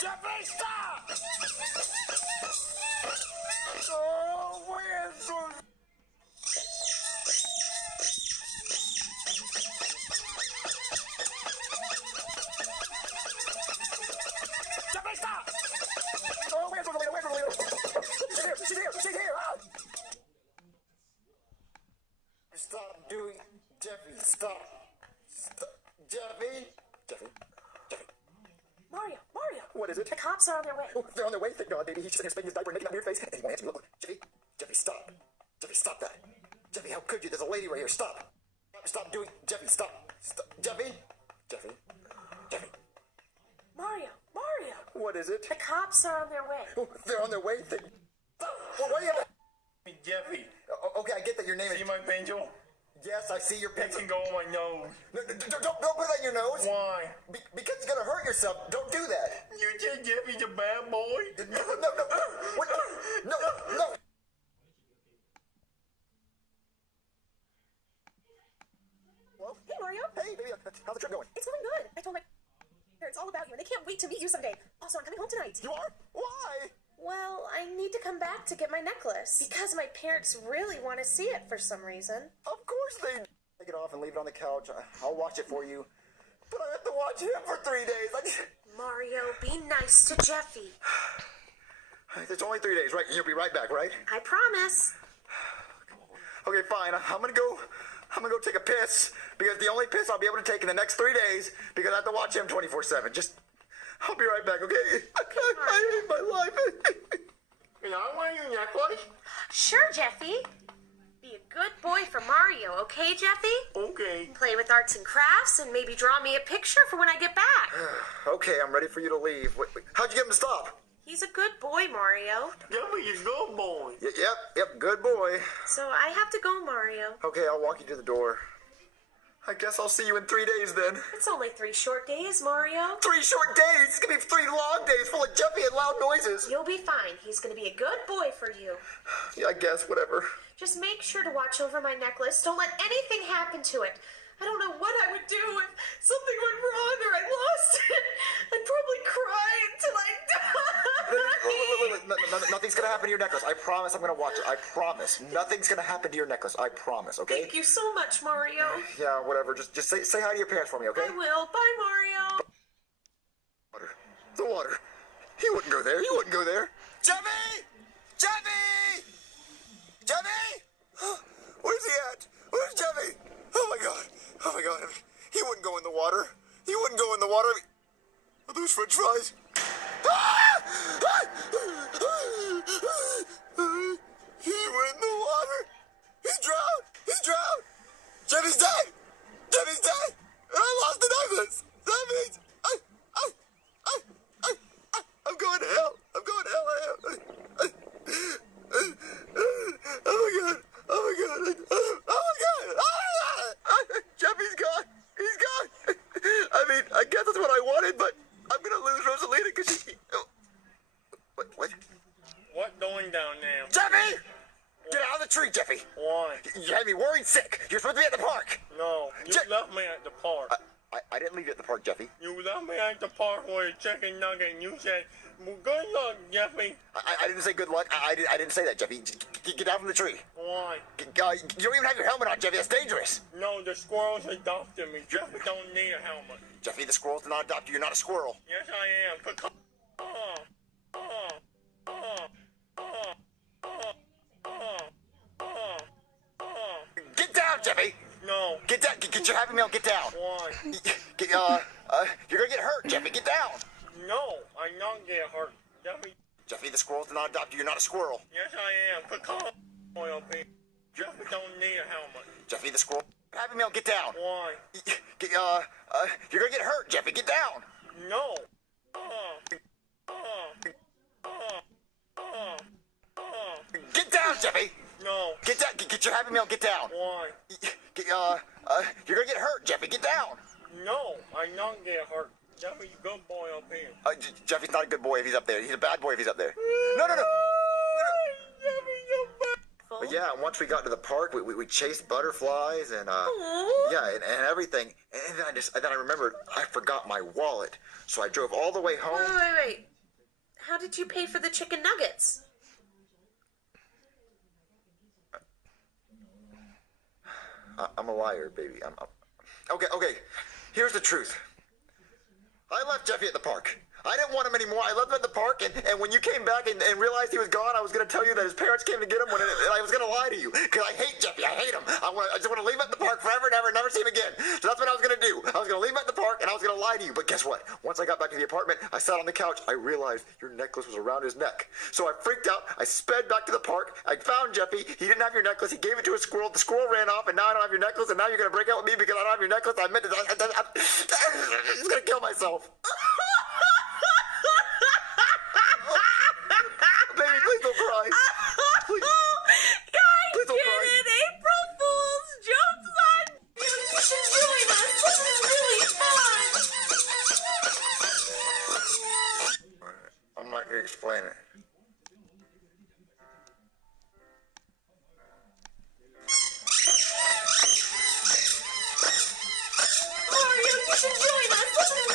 Jeffy, stop! Oh, where's the... Jeffy, stop! Oh, where's Rosalina? Where's Rosalina? She's here! She's here! She's here! Ah! Stop doing... Jeffy, stop! Stop. Jeffy? Jeffy? Jeffy? Mario! What is it? The cops are on their way. Oh, they're on their way. Thank God, baby. He's just in here spitting his diaper and making that weird face. Hey, you want to answer me? Look. Jeffy? Jeffy, stop. Jeffy, stop that. Jeffy, how could you? There's a lady right here. Stop. Stop doing... Jeffy, stop. Stop. Jeffy? Jeffy? Jeffy? Mario! What is it? The cops are on their way. Oh, they're on their way. Stop. Well, what do you have? Hey, Jeffy, Okay, I get that your name is... see my pencil? Yes, I see your It pencil. can go on my nose. Don't put that in your nose. Why? Because you're gonna hurt yourself. Don't do that. You said Jeffy's a bad boy? No. Wait, no. Hello? Hey, Mario! Hey, baby, how's the trip going? It's going good. I told my parents all about you, and they can't wait to meet you someday. Also, I'm coming home tonight. You are? Why? Well, I need to come back to get my necklace. Because my parents really want to see it for some reason. Of course they... Take it off and leave it on the couch. I'll watch it for you. But I have to watch him for 3 days. Mario, be nice to Jeffy. It's only 3 days, right? You'll be right back, right? I promise. Okay, fine. I'm gonna go take a piss because the only piss I'll be able to take in the next 3 days because I have to watch him 24/7. I'll be right back, okay? I hate my life. Can I wear your necklace? Sure, Jeffy. Be a good boy for Mario, okay, Jeffy? Okay. Play with arts and crafts and maybe draw me a picture for when I get back. Okay, I'm ready for you to leave. Wait, how'd you get him to stop? He's a good boy, Mario. Jeffy is a good boy. Yep, good boy. So I have to go, Mario. Okay, I'll walk you to the door. I guess I'll see you in 3 days then. It's only 3 short days, Mario. 3 short days? It's gonna be 3 long days full of Jeffy and loud noises. You'll be fine. He's gonna be a good boy for you. Yeah, I guess, whatever. Just make sure to watch over my necklace. Don't let anything happen to it. I don't know what I would do if something went wrong or I lost it. I'd probably cry until I die. Wait, nothing's gonna happen to your necklace. I promise I'm gonna watch it. I promise. Nothing's gonna happen to your necklace. I promise, okay? Thank you so much, Mario. Yeah, whatever. Just say hi to your parents for me, okay? I will. Bye, Mario. Water. The water. He wouldn't go there. He wouldn't go there. Jeffy! Jeffy! Jeffy! Where's he at? Where's Jeffy? Oh my god. Oh my god. He wouldn't go in the water. He wouldn't go in the water. Are those French fries? He went in the water. He's drowned. He's drowned. Jeffy's dead. Jeffy's dead. I lost the necklace. That means I'm going to hell. I'm going to hell. Oh my god. Oh my god. Oh my god. Jeffy's gone. He's gone. I mean, I guess that's what I wanted, but I'm going to lose Rosalina because she... Oh. What? What's going down now? Jeffy! Get out of the tree, Jeffy. Why? You had me worried sick. You're supposed to be at the park. No, you left me at the park. I didn't leave you at the park, Jeffy. You left me at the park with a chicken nugget and you said, well, good luck, Jeffy. I didn't say good luck. I didn't say that, Jeffy. Get down from the tree. Why? You don't even have your helmet on, Jeffy. That's dangerous. No, the squirrels adopted me. Jeffy don't need a helmet. Jeffy, the squirrels did not adopt you. You're not a squirrel. Yes, I am. Get down, Jeffy. No. Get down. Get your Happy Meal. Get down. Why? You're gonna get hurt, Jeffy. Get down. No, I'm not get hurt. Jeffy. Jeffy, the squirrels did not adopt you. You're not a squirrel. Yes, I am. Pecan oil, baby. Jeffy don't need a helmet. Jeffy, the squirrel. Happy Meal. Get down. Why? You're gonna get hurt, Jeffy. Get down. No. Get down, Jeffy. No. Get down. Get your Happy Meal. Get down. Why? You're gonna get hurt, Jeffy. Get down. No, I'm not get hurt. Jeffy's a good boy up here. Jeffy's not a good boy if he's up there. He's a bad boy if he's up there. No. Jeffy's a bad. But yeah, and once we got to the park, we chased butterflies and and everything. And then I remembered I forgot my wallet, so I drove all the way home. Wait. How did you pay for the chicken nuggets? I'm a liar, baby. Okay. Here's the truth. I left Jeffy at the park. I didn't want him anymore. I left him at the park, and when you came back and realized he was gone, I was going to tell you that his parents came to get him, and I was going to lie to you, because I hate Jeffy. I hate him. I just want to leave him at the park forever and ever, never see him again. So that's what I was going to do. I was going to leave him at the park, and I was going to lie to you. But guess what? Once I got back to the apartment, I sat on the couch. I realized your necklace was around his neck. So I freaked out. I sped back to the park. I found Jeffy. He didn't have your necklace. He gave it to a squirrel. The squirrel ran off, and now I don't have your necklace, and now you're going to break out with me because I don't have your necklace. I meant to. I'm just going to kill myself. Baby, please don't cry. Please. Please don't cry. April Fool's jokes on. You should join us. This is really fun. I'm not going to explain it. Mario, you should join us. This is